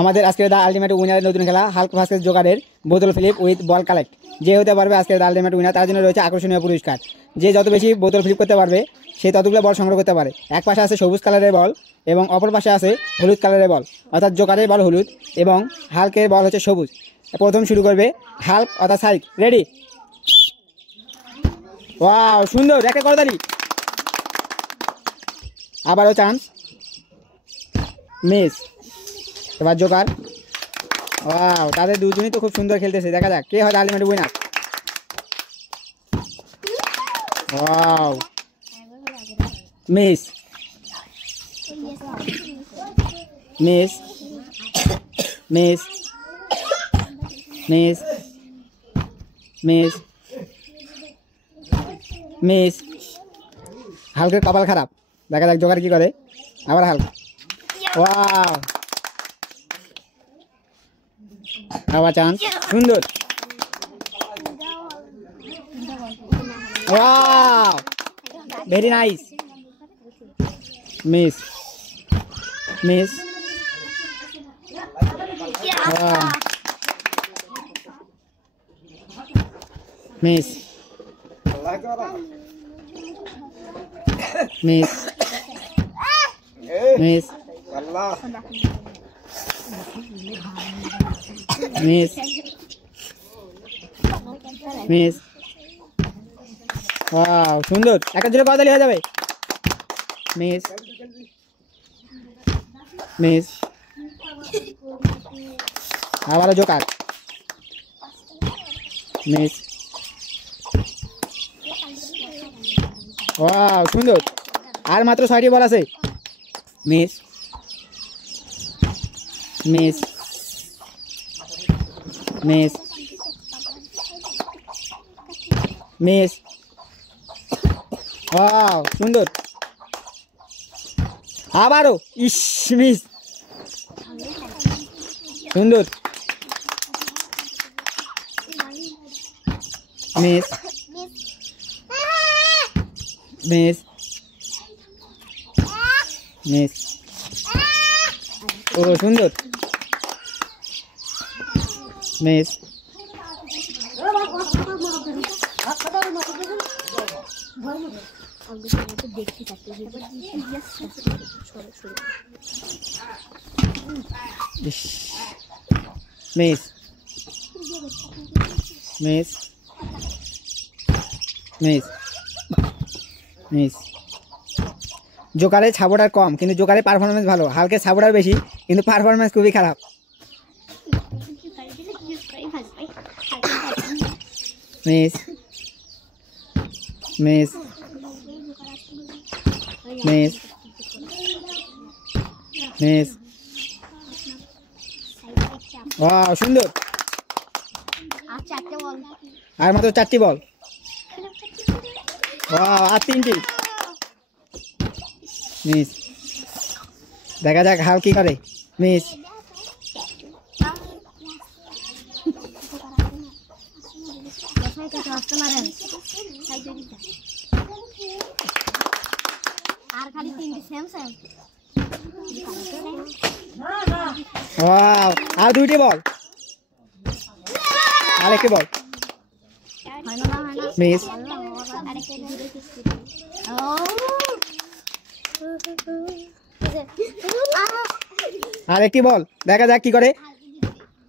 আমাদের আজকের দা আলটিমেট উইনারের নতুন খেলা হাল্ক ভার্সেস জোকারের বোতল ফ্লিপ উইথ বল কালেক্ট। যে হতে পারবে আজকের দা আলটিমেট উইনার তার জন্য রয়েছে আকর্ষণীয় পুরস্কার। যে যত বেশি বোতল ফ্লিপ করতে পারবে সে ততগুলো বল সংগ্রহ করতে পারে। এক পাশে আছে সবুজ কালারের বল এবং অপর পাশে আছে হলুদ কালারের বল, অর্থাৎ জোকারের বল হলুদ এবং হাল্কের বল হচ্ছে সবুজ। প্রথম শুরু করবে হাল্ক অর্থাৎ সাইক। রেডি? ওয়াও, সুন্দর, একটা করতালি। আবারও চান্স, মিস। এবার জোকার। ওয়াও, তাদের দুজনই তো খুব সুন্দর খেলতেছে। দেখা যাক কে হয় ultimate winner. Wow, miss, miss, miss, miss, miss, miss. হালকের কপাল খারাপ। দেখা যাক জোকার কি করে। আবার হালক। ওয়াও, আবার চান্স, সুন্দর। Wow, very nice. Miss, miss, miss, miss, miss, miss, miss. Wow, সুন্দর, একটা জোরে করতালি হয়ে যাবে। Miss, miss. আবারও জোকার। মিস। ওয়াও, সুন্দর। আর মাত্র 6টি বল আছে। Miss, miss, miss, miss. Wow, সুন্দর। আবারও ইস, মিস, সুন্দর। Miss, miss, miss. ও সুন্দর। Miss. Miss, miss, miss, miss. জোকারের সাপোর্টার কম কিন্তু জোকারের পারফরমেন্স ভালো। হালকের সাপোর্টার বেশি কিন্তু পারফরমেন্স খুবই খারাপ। Miss, miss, miss, miss. Wow, সুন্দর। আর মাত্র 4টি বল। ওয়াও, আর 3টি। মিস। দেখা যাক হাল কি করে। মিস। ওয়াও, আর 2টি বল। আর একটি বল। মিস। আর একটি বল। দেখা যাক কি করে।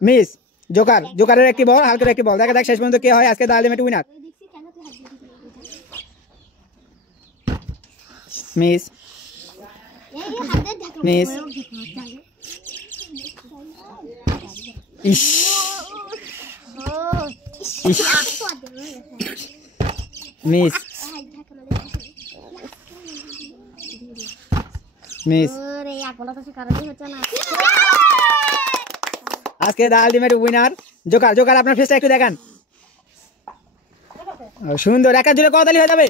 মিস। জোকার, জোকারের একটি বল, হালকের একটি বল। দেখা যাক শেষ পর্যন্ত কে হয় আজকে দা আলটিমেট উইনার। মিস, মিস, ইস, ইস, মিস, মিস। আজকে দা আলটিমেট উইনার জোকার। জোকার আপনার ফেসটা একটু দেখান। সুন্দর, একটা জোরে করতালি হয়ে যাবে।